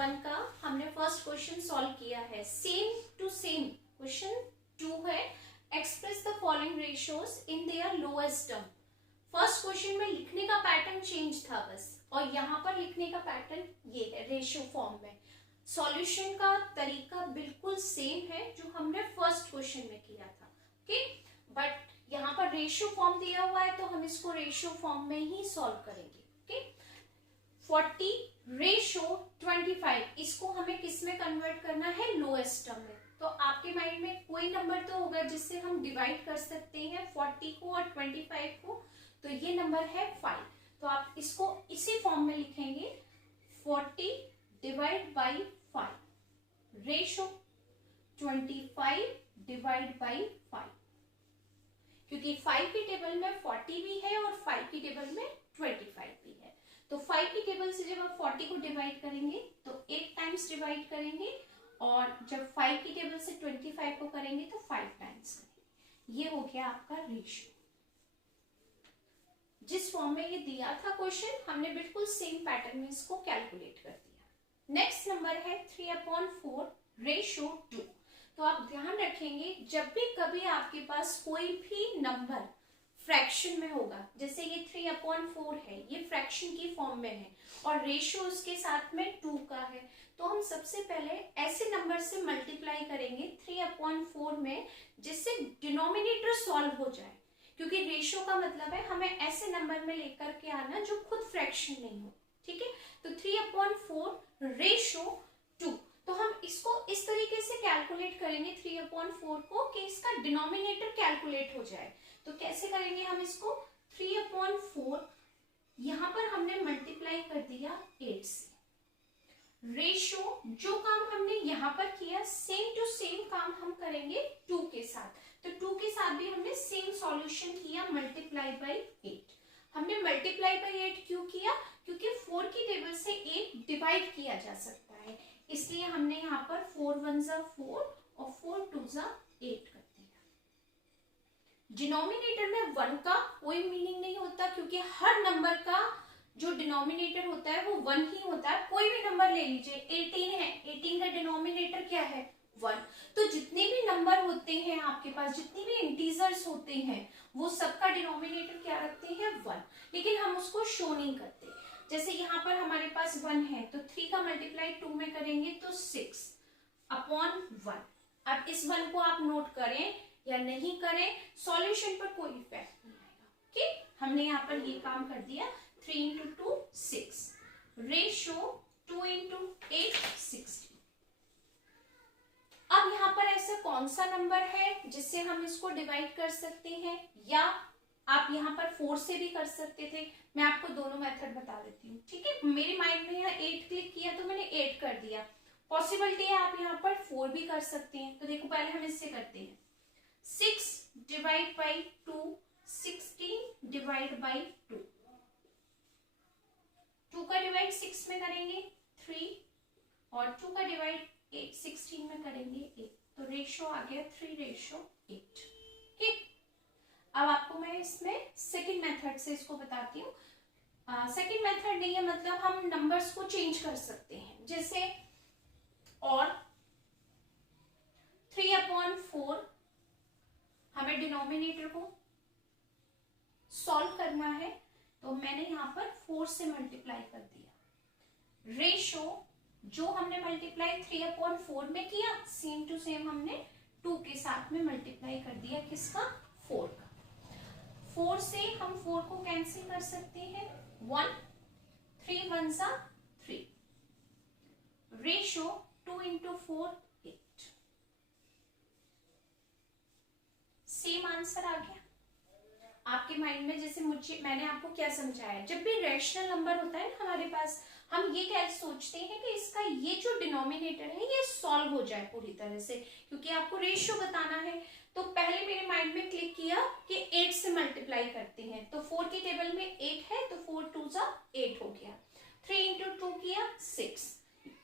1 का हमने first question solve किया है। सेम टू सेम क्वेश्चन 2 है, express the following ratios in their lowest term. First question में लिखने का पैटर्न चेंज था बस, और यहाँ पर लिखने का पैटर्न ये है रेशियो फॉर्म में। सॉल्यूशन का तरीका बिल्कुल सेम है जो हमने फर्स्ट क्वेश्चन में किया था, ओके। बट यहाँ पर रेशियो फॉर्म दिया हुआ है तो हम इसको रेशियो फॉर्म में ही सॉल्व करेंगे, ओके। 40 रेशियो 25, इसको हमें किस में कन्वर्ट करना है? लोएस्ट टर्म में। तो आपके माइंड में कोई नंबर तो होगा जिससे हम डिवाइड कर सकते हैं 40 को और 25 को, तो ये नंबर है 5। तो आप इसको इसी फॉर्म में लिखेंगे 40 divide by 5 ratio 25 divide by 5, क्योंकि 5 की टेबल में 40 भी है और 5 की टेबल में 25 भी है। तो 5 की टेबल से जब आप 40 को डिवाइड करेंगे तो 8 टाइम्स डिवाइड करेंगे, और जब 5 की टेबल से 25 को करेंगे तो 5 टाइम्स करेंगे। ये हो गया आपका रेशियो। जिस फॉर्म में ये दिया था क्वेश्चन, हमने बिल्कुल सेम पैटर्न में इसको कैलकुलेट कर दिया। नेक्स्ट नंबर है 3/4 रेशियो 2। तो आप ध्यान रखेंगे जब भी कभी आपके पास कोई भी नंबर फ्रैक्शन में होगा, जैसे ये 3/4 है, ये फ्रैक्शन की फॉर्म में है और रेशियो उसके साथ में 2 का है, तो हम सबसे पहले ऐसे नंबर से मल्टीप्लाई करेंगे 3/4 में, जिससे डिनोमिनेटर सॉल्व हो जाए। क्योंकि रेशियो का मतलब है हमें ऐसे नंबर में लेकर के आना जो खुद फ्रैक्शन नहीं हो, ठीक है। तो 3/4 रेशियो 2, तो हम इसको इस तरीके से कैलकुलेट करेंगे 3/4 को कि इसका डिनोमिनेटर कैलकुलेट हो जाए। तो कैसे करेंगे हम इसको? 3/4 यहां पर हमने मल्टीप्लाई कर दिया 8 से। रेशियो जो काम हमने यहाँ पर किया सेम टू सेम काम हम करेंगे 2 के साथ। तो 2 के साथ भी हमने सेम सॉल्यूशन किया, मल्टीप्लाई बाई 8। हमने मल्टीप्लाई बाई 8 क्यों किया? क्योंकि 4 की टेबल से 8 डिवाइड किया जा सकता है, इसलिए हमने यहाँ पर 4 1 जा 4 और 4 2 जा 8 कर दिया। डिनोमिनेटर में 1 का कोई मीनिंग नहीं होता, क्योंकि हर नंबर का जो डिनोमिनेटर होता है वो 1 ही होता है। कोई भी नंबर ले लीजिए, 18 है, 18 का डिनोमिनेटर क्या है? 1। तो जितने भी नंबर होते हैं आपके पास, जितनी भी इंटीजर्स होते हैं, वो सबका डिनोमिनेटर क्या रखते हैं? 1। लेकिन हम उसको शो नहीं करते। जैसे यहाँ पर हमारे पास 1 है, तो 3 का मल्टीप्लाई 2 में करेंगे तो 6/1। अब इस 1 को आप नोट करें या नहीं करें, सॉल्यूशन पर कोई इफेक्ट नहीं आएगा, ओके। हमने यहाँ पर ये काम कर दिया। 3 × 2 6 रेशियो 2 × 8 16। अब यहाँ पर ऐसा कौन सा नंबर है जिससे हम इसको डिवाइड कर सकते हैं, या आप यहाँ पर 4 से भी कर सकते थे। मैं आपको दोनों मेथड बता देती हूँ, ठीक है। मेरे माइंड में यहाँ 8 क्लिक किया तो मैंने 8 कर दिया। पॉसिबिलिटी है आप यहाँ पर 4 भी कर सकते हैं। तो देखो पहले हम इससे करते हैं। 6 डिवाइड बाई 2 16 डिवाइड बाई 2। 2 का डिवाइड 6 में करेंगे 3, और 2 का डिवाइड 16 में करेंगे 8। तो रेशियो आ गया 3/8, ठीक। अब आपको मैं इसमें सेकंड मेथड से इसको बताती हूँ। सेकंड मेथड नहीं है, मतलब हम नंबर्स को चेंज कर सकते हैं। जैसे और 3/4 हमें डिनोमिनेटर को सॉल्व करना है, तो मैंने यहाँ पर 4 से मल्टीप्लाई कर दिया। रेशियो जो हमने मल्टीप्लाई 3/4 में किया, सेम टू सेम हमने 2 के साथ में मल्टीप्लाई कर दिया। किसका? 4 का। 4 से हम 4 को कैंसिल कर सकते हैं। 1 3 1 जा 3 रेशियो 2 × 4 8। सेम आंसर आ गया आपके माइंड में। जैसे मैंने आपको क्या समझाया, जब भी रैशनल नंबर होता है हमारे पास, हम ये क्या सोचते हैं कि इसका ये जो डिनोमिनेटर है ये सॉल्व हो जाए पूरी तरह से, क्योंकि आपको रेशियो बताना है। तो पहले मेरे माइंड में क्लिक किया कि 8 से मल्टीप्लाई करते हैं, तो 4 की टेबल में 8 है, तो 4 2 जा 8 हो गया। 3 × 2 किया 6।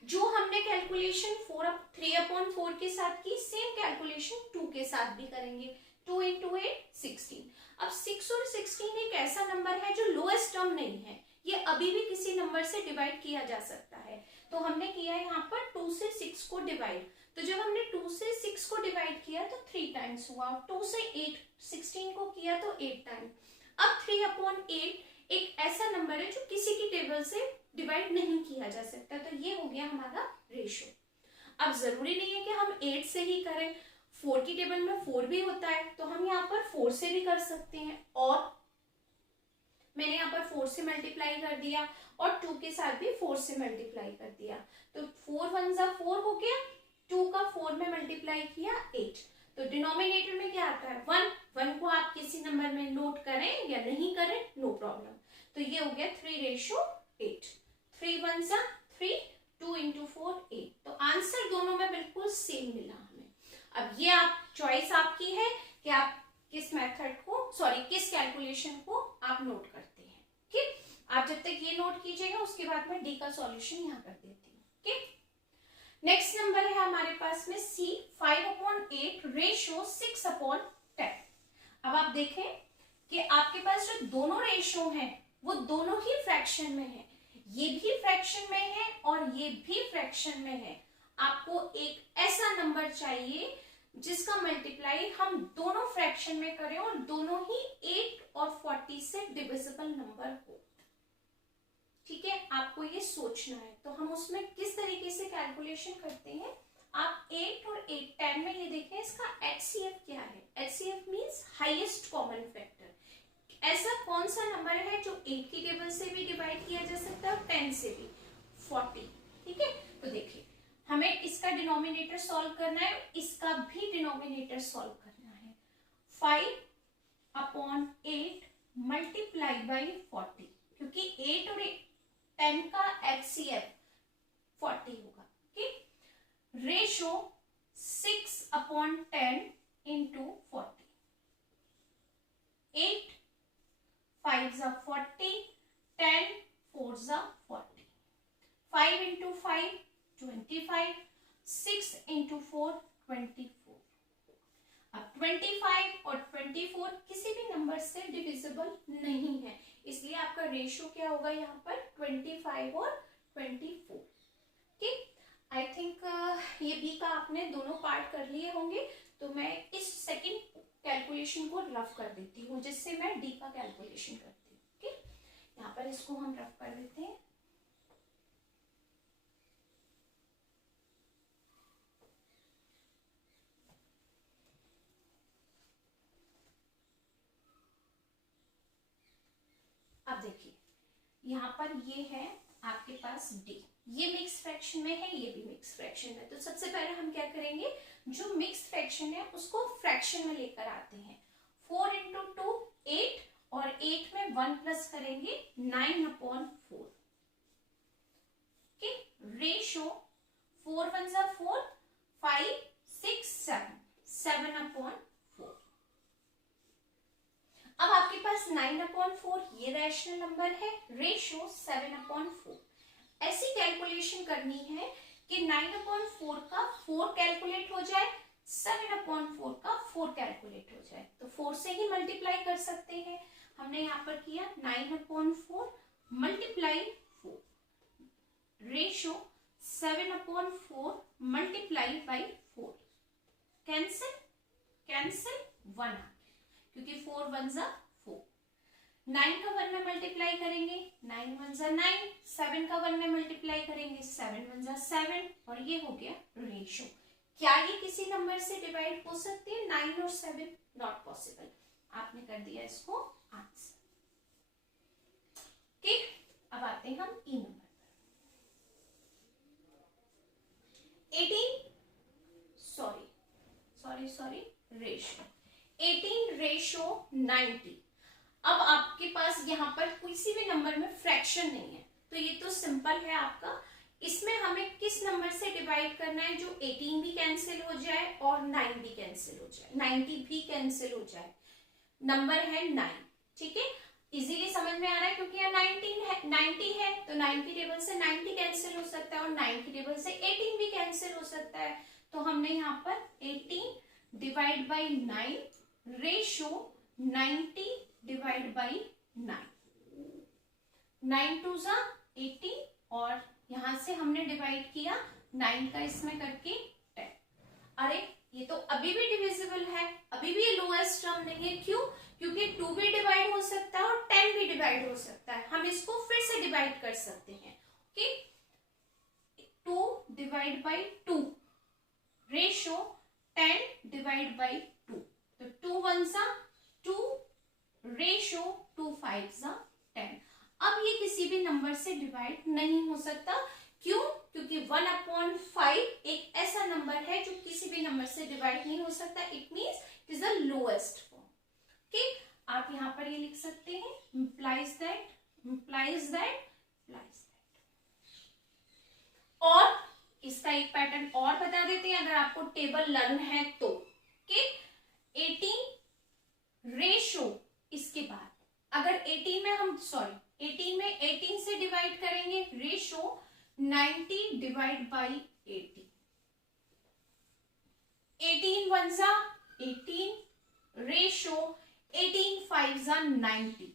जो हमने कैलकुलेशन 3/4 के साथ की, सेम कैलकुलेशन 2 के साथ भी करेंगे। 2 × 8 16। अब 6 और 16 एक ऐसा नंबर है जो लोएस्ट टर्म नहीं है, ये अभी भी किसी नंबर से डिवाइड किया जा सकता है। तो हमने किया यहाँ पर 2 से 6 को डिवाइड, तो जब हमने 2 से 6 को डिवाइड किया तो 3 टाइम्स हुआ, 2 से 8 16 को किया तो 8 टाइम। अब 3/8 एक ऐसा नंबर है जो किसी की टेबल से डिवाइड नहीं किया जा सकता, तो ये हो गया हमारा रेशो। अब जरूरी नहीं है कि हम 8 से ही करें, 4 की टेबल में 4 भी होता है, तो हम यहाँ पर 4 से भी कर सकते हैं, और मैंने यहाँ पर 4 से मल्टीप्लाई कर दिया और 2 के साथ भी 4 से मल्टीप्लाई कर दिया, तो 4 1 जा 4 हो गया, 2 का 4 में मल्टीप्लाई किया 8, तो डिनोमिनेटर में क्या आता है 1 को आप किसी नंबर में नोट करें या नहीं करें नो प्रॉब्लम, तो ये हो गया 3:8, 3 1 जा 3, 2 into 4 8, तो आंसर दोनों में बिल्कुल सेम मिला हमें। अब ये आप चॉइस आपकी है कि आप किस मेथड को किस कैलकुलेशन को आप नोट करते हैं। ठीक, आप जब तक ये नोट कीजिएगा उसके बाद मैं डी का सॉल्यूशन यहाँ कर देती हूँ। ठीक, नेक्स्ट नंबर है हमारे पास में सी 5/8 रेशो 6/10। अब आप देखें कि आपके पास जो दोनों रेशो हैं वो दोनों ही फ्रैक्शन में है, ये भी फ्रैक्शन में है और ये भी फ्रैक्शन में है। आपको एक ऐसा नंबर चाहिए जिसका मल्टीप्लाई हम दोनों फ्रैक्शन में करें और दोनों ही 8 और 40 से डिविजिबल नंबर हो। ठीक है, आपको ये सोचना है, तो हम उसमें किस तरीके से कैलकुलेशन करते हैं। आप 8 और 8 10 में ये देखें, इसका HCF क्या है। HCF means highest common factor. ऐसा कौन सा नंबर है जो 8 की टेबल से भी डिवाइड किया जा सकता है और 10 से भी, 40। ठीक है, तो देखिए हमें इसका डिनोमिनेटर सॉल्व करना है, इसका भी डिनोमिनेटर सॉल्व करना है। 5/8 मल्टीप्लाई बाई 40, क्योंकि 8 और 10 का HCF 40 होगा। ठीक, रेशो 6/10 into 40, 8 5 जा 40, 10 4 जा 40, 5 into 5 25, 6 into 4 24। अब 25 और 24 किसी भी नंबर से डिविजिबल नहीं है, इसलिए आपका रेशियो क्या होगा यहाँ पर 25 और 24। ठीक, आई थिंक ये बी का आपने दोनों पार्ट कर लिए होंगे, तो मैं इस सेकंड कैलकुलेशन को रफ कर देती हूँ जिससे मैं डी का कैलकुलेशन करती हूँ। ठीक, यहाँ पर इसको हम रफ कर देते हैं। अब देखिए यहाँ पर ये है आपके पास डी, ये मिक्स फ्रैक्शन में है, ये भी मिक्स फ्रैक्शन में। तो सबसे पहले हम क्या करेंगे, जो मिक्स फ्रैक्शन है उसको फ्रैक्शन में लेकर आते हैं। 4 into 2 8 और 8 में 1 प्लस करेंगे 9/4। ओके, रेशो 4 1 जा 4, 5 6 7 7/4। अब आपके पास 9/4 ये रैशनल नंबर है, रेशो 7/4। ऐसी कैलकुलेशन करनी है कि 9/4 का 4 कैलकुलेट हो जाए, 7/4 का 4 कैलकुलेट हो जाए, तो 4 से ही मल्टीप्लाई कर सकते हैं। हमने यहाँ पर किया 9/4 multiply 4, ratio 7/4 multiply by 4, cancel cancel 1 आ, क्योंकि 4 1 जा 4, 9 का 1 में मल्टीप्लाई करेंगे 9 1 जा 9, 7 का 1 में मल्टीप्लाई करेंगे 7 1 जा 7, और ये हो गया रेशो। क्या ये किसी नंबर से डिवाइड हो सकती है? 9 और 7 नॉट पॉसिबल। आपने कर दिया इसको आंसर। ठीक, अब आते हैं हम ई नंबर पर। 18 रेशो 18 रेशो 90। अब आपके पास यहाँ पर किसी भी नंबर में फ्रैक्शन नहीं है, तो ये तो सिंपल है आपका। इसमें हमें किस नंबर से डिवाइड करना है जो 18 भी कैंसिल हो जाए और 9 भी कैंसिल हो जाए, 90 भी कैंसिल हो जाए। नंबर है 9। ठीक है, इजीली समझ में आ रहा है, क्योंकि यहाँ 90 है तो 9 की टेबल से 90 कैंसिल हो सकता है और 9 की टेबल से 18 भी कैंसिल हो सकता है। तो हमने यहाँ पर 18 divide by 9 ratio 90 divide by 9, 9 2 जा 18 और यहाँ से हमने डिवाइड किया 9 का इसमें करके 10। अरे ये तो अभी भी डिविजिबल है, अभी भी लोएस्ट टर्म नहीं है। क्यों? क्योंकि 2 भी डिवाइड हो सकता है और 10 भी डिवाइड हो सकता है। हम इसको फिर से डिवाइड कर सकते हैं। Okay, 2 divide by 2 ratio 10 divide by 2, तो 2 1 सा 2 रेशो 2 5 सा 10। अब ये किसी भी नंबर से डिवाइड नहीं हो सकता। क्यों? क्योंकि 1/5 एक ऐसा नंबर है जो किसी भी नंबर से डिवाइड नहीं हो सकता। It means it is the lowest form. Okay, आप यहां पर ये लिख सकते हैं implies that और इसका एक पैटर्न और बता देते हैं अगर आपको टेबल लर्न है तो। ओके, 18 रेशो इसके बाद अगर 18 में 18 से डिवाइड करेंगे रेशो 90 डिवाइड बाई 80। 18 1 जा 18 रेशो 18 5 जा 90।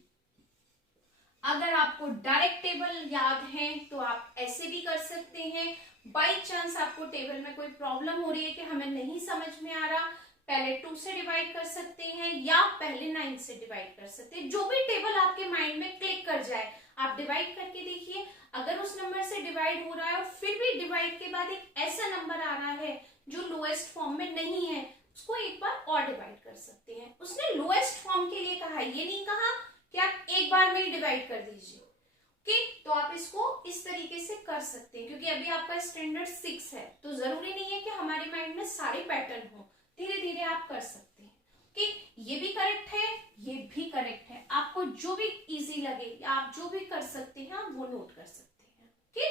अगर आपको डायरेक्ट टेबल याद है तो आप ऐसे भी कर सकते हैं। बाई चांस आपको टेबल में कोई प्रॉब्लम हो रही है कि हमें नहीं समझ में आ रहा, पहले 2 से डिवाइड कर सकते हैं या पहले 9 से डिवाइड कर सकते हैं। जो भी टेबल आपके माइंड में क्लिक कर जाए आप डिवाइड करके देखिए। अगर उस नंबर से डिवाइड हो रहा है और फिर भी डिवाइड के बाद एक ऐसा नंबर आ रहा है जो लोएस्ट फॉर्म में नहीं है, उसको एक बार और डिवाइड कर सकते हैं। उसने लोएस्ट फॉर्म के लिए कहा, ये नहीं कहा कि आप एक बार में ही डिवाइड कर दीजिए। ओके, तो आप इसको इस तरीके से कर सकते हैं। क्योंकि अभी आपका स्टैंडर्ड 6 है तो जरूरी नहीं है कि हमारे माइंड में सारे पैटर्न हो, धीरे धीरे आप कर सकते हैं। ओके, ये भी करेक्ट है, ये भी करेक्ट है। आपको जो भी इजी लगे या आप जो भी कर सकते हैं आप वो नोट कर सकते हैं। ओके,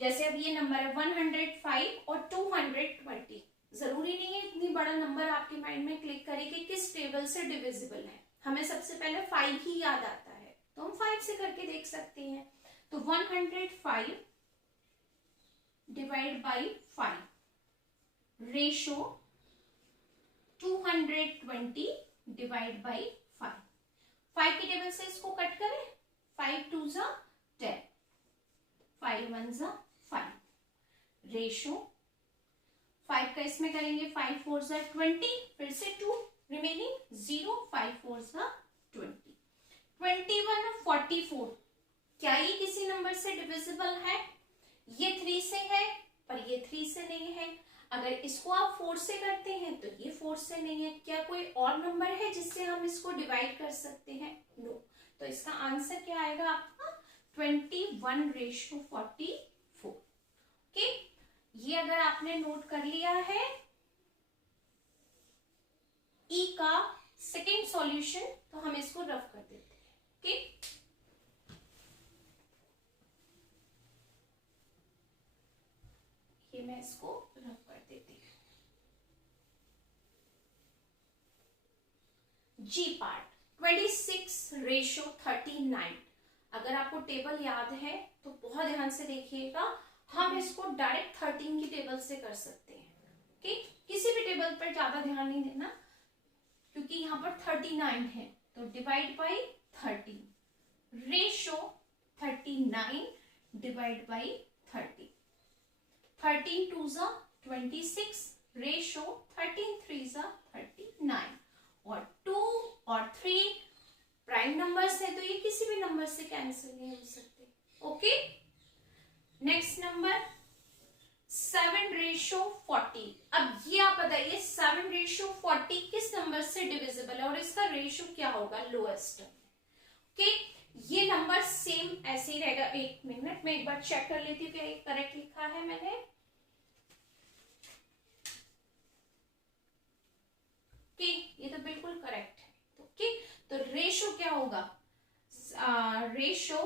जैसे अब ये नंबर है 105 और 220। जरूरी नहीं है इतनी बड़ा नंबर आपके माइंड में क्लिक करे कि किस टेबल से डिविजिबल है। हमें सबसे पहले 5 ही याद आता है तो हम 5 से करके देख सकते हैं। तो 105 divide by 5 ratio 220 divide by 5। 5 की टेबल से इसको कट करें, 5 2 जा 10, 5 1 जा 5 रेशो 5 का इसमें करेंगे 5 4 जा 20, फिर से 2 रिमेनिंग 0, 5 4 जा 20। 21 और 44 क्या ये किसी नंबर से डिविजिबल है? ये 3 से है पर ये 3 से नहीं है। अगर इसको आप 4 से करते हैं तो ये 4 से नहीं है। क्या कोई और नंबर है जिससे हम इसको डिवाइड कर सकते हैं? नो। तो इसका आंसर क्या आएगा आपका 21 रेशो 44। ओके, ये अगर आपने नोट कर लिया है ई का सेकेंड सॉल्यूशन तो हम इसको रफ कर देते हैं। ओके, ये मैं इसको रफ कर देती हूँ। जी पार्ट 26 रेशो 39। अगर आपको टेबल याद है तो बहुत ध्यान से देखिएगा। हम इसको डायरेक्ट 13 की टेबल से कर सकते हैं। ओके, किसी भी टेबल पर ज्यादा ध्यान नहीं देना क्योंकि यहाँ पर 39 है तो divide by 13 ratio 39 divide by 30। 13 2 जा 26 रेशो 13 3 जा 39 और 2 और 3 प्राइम नंबर्स है तो ये किसी भी नंबर से कैंसिल नहीं हो सकते। Okay, next number 7 ratio 40। अब ये आप बताइए 7 रेशो 40 किस नंबर से डिविजिबल है और इसका रेशो क्या होगा? लोएस्ट। ओके, ये नंबर सेम ऐसे ही रहेगा। एक मिनट में एक बार चेक कर लेती हूँ कि करेक्ट लिखा है मैंने। ओके, ये तो बिल्कुल करेक्ट है। ओके, तो रेशो क्या होगा? रेशो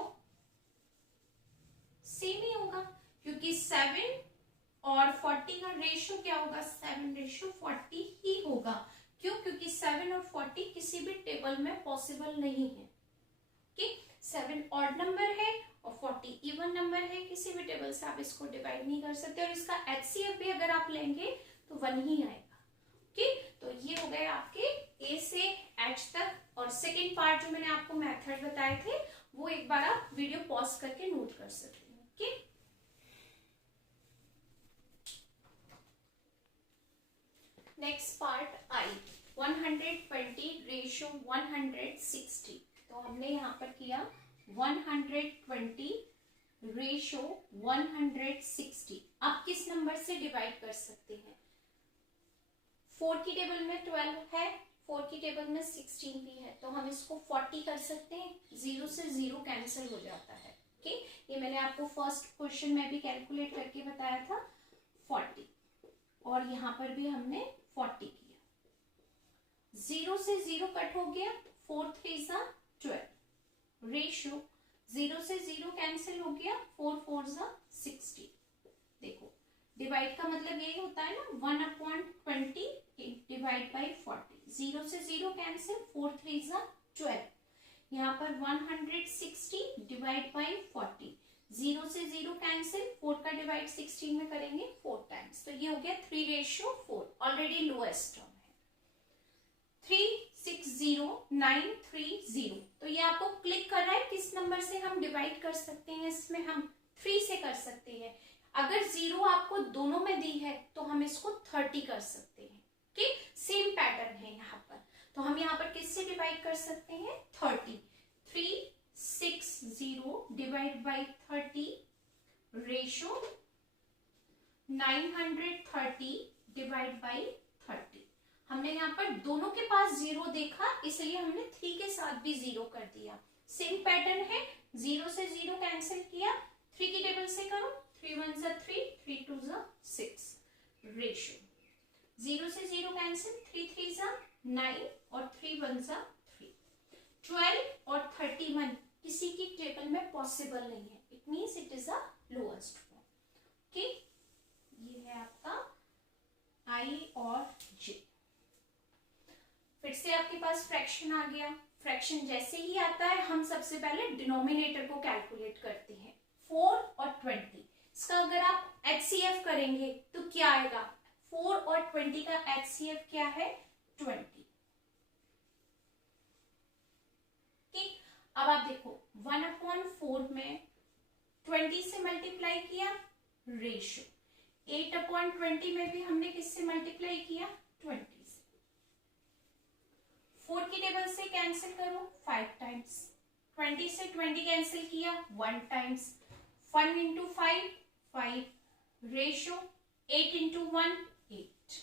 सेम ही होगा क्योंकि 7 और 40 का रेशो क्या होगा? 7 रेशो 40 ही होगा। क्यों? क्योंकि 7 और 40 किसी भी टेबल में पॉसिबल नहीं है। ओके, 7 ऑड नंबर है और 40 इवन नंबर है। किसी भी टेबल से आप इसको डिवाइड नहीं कर सकते और इसका HCF भी अगर आप लेंगे तो 1 ही आएगा। ओके, तो ये हो गए आपके A से H तक। और सेकेंड पार्ट जो मैंने आपको मेथड बताए थे वो एक बार आप वीडियो पॉज करके नोट कर सकते हैं। ओके, नेक्स्ट पार्ट आई 120 रेशो 160। तो हमने यहाँ पर किया 120 रेशो 160। आप किस नंबर से डिवाइड कर सकते हैं? 4 की टेबल में 12 है, 4 की टेबल में 16 भी है, तो हम इसको 40 कर सकते हैं। 0 से 0 कैंसिल हो जाता है। ओके, ये मैंने आपको फर्स्ट क्वेश्चन में भी कैलकुलेट करके बताया था 40, और यहाँ पर भी हमने 40 किया। 0 से 0 कट हो गया, 4 3 12 रेशियो 0 से 0 कैंसिल हो गया, 4 4 60। देखो डिवाइड का मतलब यही होता है ना, 1/20 डिवाइड बाई 40। 0 से 0 कैंसिल, 4 3 12। यहाँ पर 160 डिवाइड बाई 40। 0 से 0 कैंसिल, 4 का डिवाइड 16 में करेंगे 4 टाइम्स, तो ये हो गया 3:4, ऑलरेडी लोएस्ट टर्म है। 360930। तो ये आपको क्लिक कर रहा है किस नंबर से हम डिवाइड कर सकते हैं। इसमें हम 3 से कर सकते हैं। अगर 0 आपको दोनों में दी है तो हम इसको 30 कर सकते हैं। ओके, सेम पैटर्न है यहाँ पर। तो हम यहाँ पर किससे डिवाइड कर सकते हैं? 30। 360 divide by 30 ratio 930 divide by 30। हमने यहाँ पर दोनों के पास 0 देखा, इसलिए हमने 3 के साथ भी 0 कर दिया। सेम पैटर्न है, 0 से 0 कैंसिल किया, 3 की टेबल से करो, 3 1 3, 3 2 6 रेशियो 0 से 0 कैंसिल, 3 3 9 और 3 1 3। 12 और 31 किसी की टेबल में पॉसिबल नहीं है, it means it is a lowest form. Okay, ये है आपका आई और जे। फिर से आपके पास फ्रैक्शन आ गया। फ्रैक्शन जैसे ही आता है हम सबसे पहले डिनोमिनेटर को कैलकुलेट करते हैं, 4 और 20। इसका अगर आप एचसीएफ करेंगे तो क्या आएगा? 4 और 20 का एचसीएफ क्या है? 20। ठीक, अब आप देखो 1/4 में 20 से मल्टीप्लाई किया, रेशियो 8/20 में भी हमने किससे मल्टीप्लाई किया? 20 से। 4 की टेबल से कैंसिल करो 5 टाइम्स, 20 से 20 कैंसिल किया 1 टाइम्स, 1 इंटू 5 5 रेशियो 8 इंटू 1 8।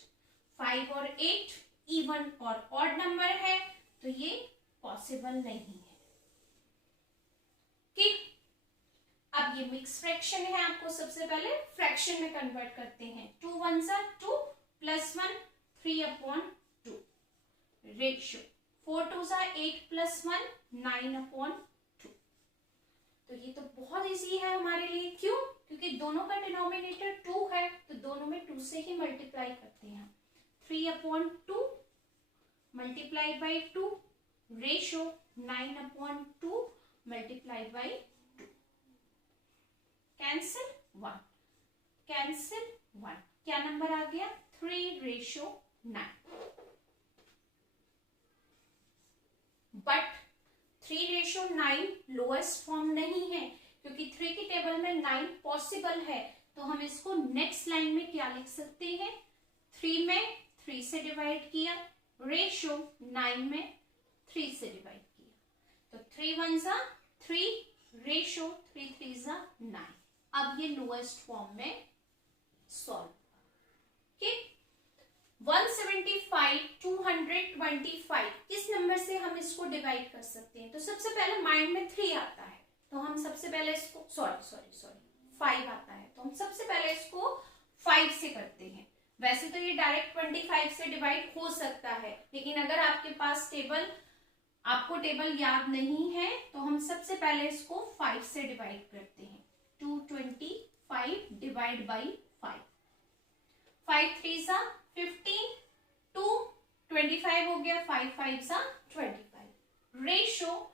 5 और 8 इवन और ऑड नंबर है, तो ये पॉसिबल नहीं है। ठीक, अब ये मिक्स फ्रैक्शन है, आपको सबसे पहले फ्रैक्शन में कन्वर्ट करते हैं। 2 1 2 प्लस 1 3/2 रेशियो 4 2 8 प्लस 1 9/2। तो ये तो बहुत इजी है हमारे लिए। क्यों? क्योंकि दोनों का डिनोमिनेटर 2 है, तो दोनों में 2 से ही मल्टीप्लाई करते हैं। 3/2 multiply by 2 ratio 9/2 multiply by 2। Cancel 1, cancel 1, क्या नंबर आ गया? 3:9। बट 3:9 लोएस्ट फॉर्म नहीं है, क्योंकि 3 की टेबल में 9 पॉसिबल है। तो हम इसको नेक्स्ट लाइन में क्या लिख सकते हैं? 3 में 3 से डिवाइड किया, रेशियो 9 में 3 से डिवाइड किया, तो 3 1 3 रेशियो 3 3 9। अब ये लोएस्ट फॉर्म में सॉल्व। ठीक, 175 225 किस नंबर से हम इसको डिवाइड कर सकते हैं? तो सबसे पहले माइंड में 3 आता है, तो हम सबसे पहले इसको सॉरी 5 आता है, तो हम सबसे पहले इसको 5 से करते हैं। वैसे तो ये डायरेक्ट 25 से डिवाइड हो सकता है, लेकिन अगर आपको टेबल याद नहीं है तो हम सबसे पहले इसको 5 से डिवाइड करते हैं। 225 डिवाइड बाई 5, 5 3 15, 2 25 हो गया, 5 5 25 रेशियो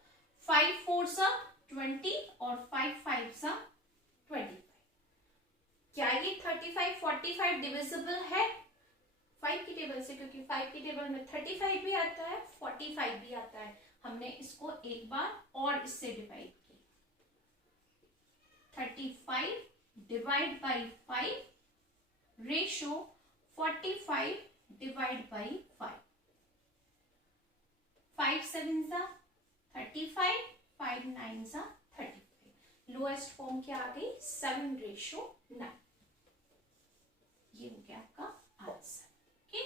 5 4 20 और 5 5 25। क्या ये 35 45 डिविजिबल है 5 की टेबल से? क्योंकि 5 की टेबल में 35 भी आता है, 45 भी आता है। हमने इसको एक बार और इससे डिवाइड किया, 35 divide by 5 ratio 45 divide by 5। 5 7 जा 35, 5 9 जा 35। लोएस्ट फॉर्म क्या आ गई? 7:9। ये हो गया आपका आंसर। ओके,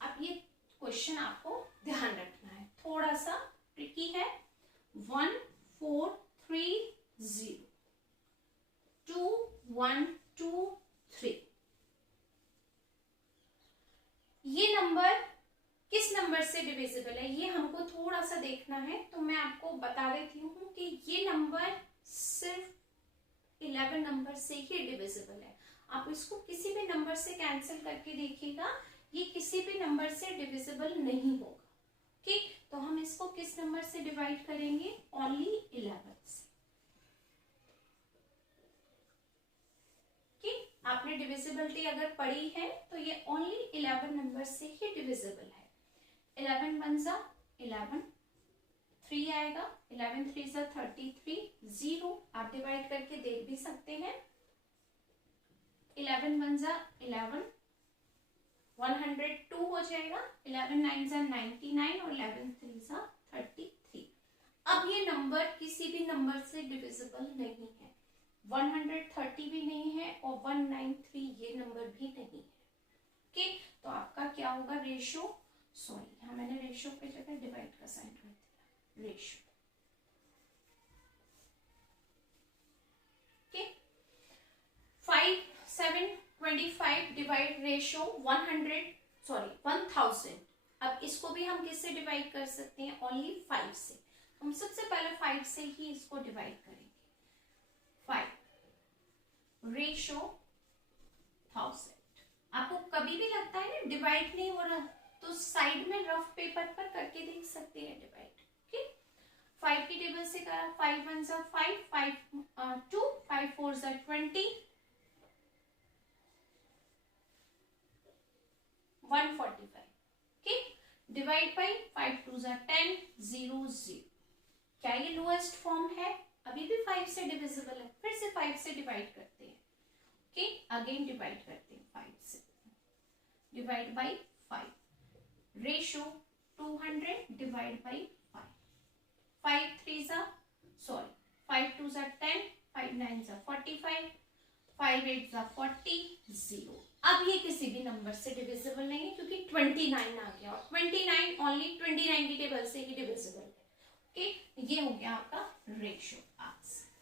अब ये क्वेश्चन आपको ध्यान रखना है, थोड़ा सा ट्रिकी है। 1 4 3 0, 2 1 2 3। ये नंबर किस नंबर से डिविजिबल है, ये हमको थोड़ा सा देखना है। तो मैं आपको बता देती हूँ कि ये नंबर सिर्फ 11 नंबर से ही डिविजिबल है। आप इसको किसी भी नंबर से कैंसिल करके देखिएगा, ये किसी भी नंबर से डिविजिबल नहीं होगा। ओके, तो हम इसको किस नंबर से डिवाइड करेंगे? ओनली 11 से। आपने डिविजिबिलिटी अगर पढ़ी है तो ये ओनली 11 नंबर से ही डिविजिबल है। 11 1 जा 11, 3 आएगा, 11 3 जा 33, 0 आप डिवाइड करके देख भी सकते हैं। 11 1 जा 11, 102 हो जाएगा। 11 9 जा 99 और 11 3 जा 33। अब ये नंबर किसी भी नंबर से डिविजिबल नहीं है, 130 भी नहीं है और 193 ये नंबर भी नहीं है। ओके, तो आपका क्या होगा? रेशो, सॉरी यहाँ मैंने रेशो पे जगह डिवाइड का साइन कर दिया, रेशो। Okay, 5 7 25 divide ratio 1000। अब इसको भी हम किससे डिवाइड कर सकते हैं? ओनली 5 से। हम सबसे पहले 5 से ही इसको डिवाइड करेंगे। 5 रेशो 1000। आपको कभी भी लगता है ना डिवाइड नहीं हो रहा, तो साइड में रफ पेपर पर करके देख सकते हैं डिवाइड। ओके, 5 की टेबल से करा, 5 1 जा 5, 5 2, 5 4 जा 20, 145। ओके, डिवाइड बाई 5 2 जा 10, 0 0। क्या ये लोएस्ट फॉर्म है? अभी भी 5 से डिविजिबल है, फिर से 5 से डिवाइड करते हैं। ओके, अगेन डिवाइड करते हैं 5 से, divide by 5, ratio 200 divide by 5, 5 3 जा 5 2 जा 10, 5 9 जा 45, 5 8 जा 40, 0। अब ये किसी भी नंबर से डिविजिबल नहीं है क्योंकि 29 आ गया और 29 ओनली 29 की टेबल से ही डिविजिबल है। ओके, ये हो गया आपका रेशो आंसर।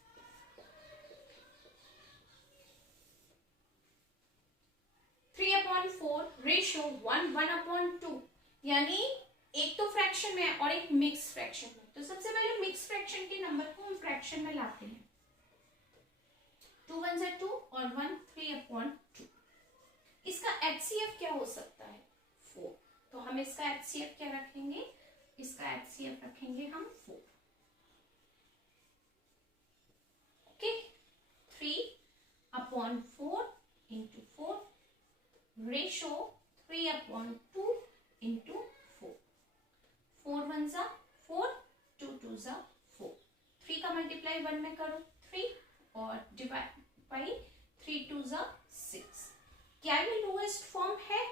3/4 रेशो 1/2, यानी एक तो फ्रैक्शन में और एक मिक्स फ्रैक्शन में। तो सबसे पहले मिक्स फ्रैक्शन के नंबर को हम फ्रैक्शन में लाते हैं। 2 1 जा 2 और 1 3/2। इसका HCF क्या हो सकता है? 4। तो हम इसका HCF क्या रखेंगे? इसका HCF रखेंगे हम 4। Okay, 3/4 into 4 ratio 3/2 into 4। 4 1 जा 4, 2 2 जा 4। 3 का मल्टीप्लाई 1 में करो 3 और डिवाइड बाई 3 2 जा 6। क्या ये लोएस्ट फॉर्म है?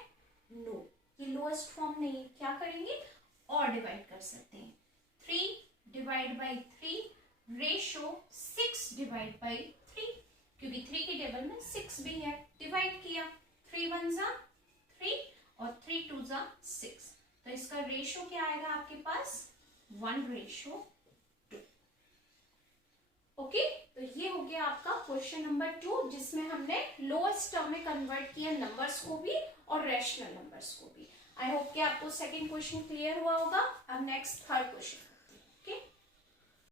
नो, ये लोएस्ट फॉर्म नहीं है। क्या करेंगे? और डिवाइड कर सकते हैं। 3 divide by 3 ratio 6 divide by 3, क्योंकि 3 की टेबल में 6 भी है। डिवाइड किया, 3 1 जा 3 और 3 2 जा 6। तो इसका रेशो क्या आएगा आपके पास? 1:2। ओके, तो ये हो गया आपका क्वेश्चन नंबर 2, जिसमें हमने लोएस्ट टर्म में कन्वर्ट किया नंबर्स को भी और रैशनल नंबर्स को भी। आई होप कि आपको सेकंड क्वेश्चन क्लियर हुआ होगा। अब नेक्स्ट थर्ड क्वेश्चन।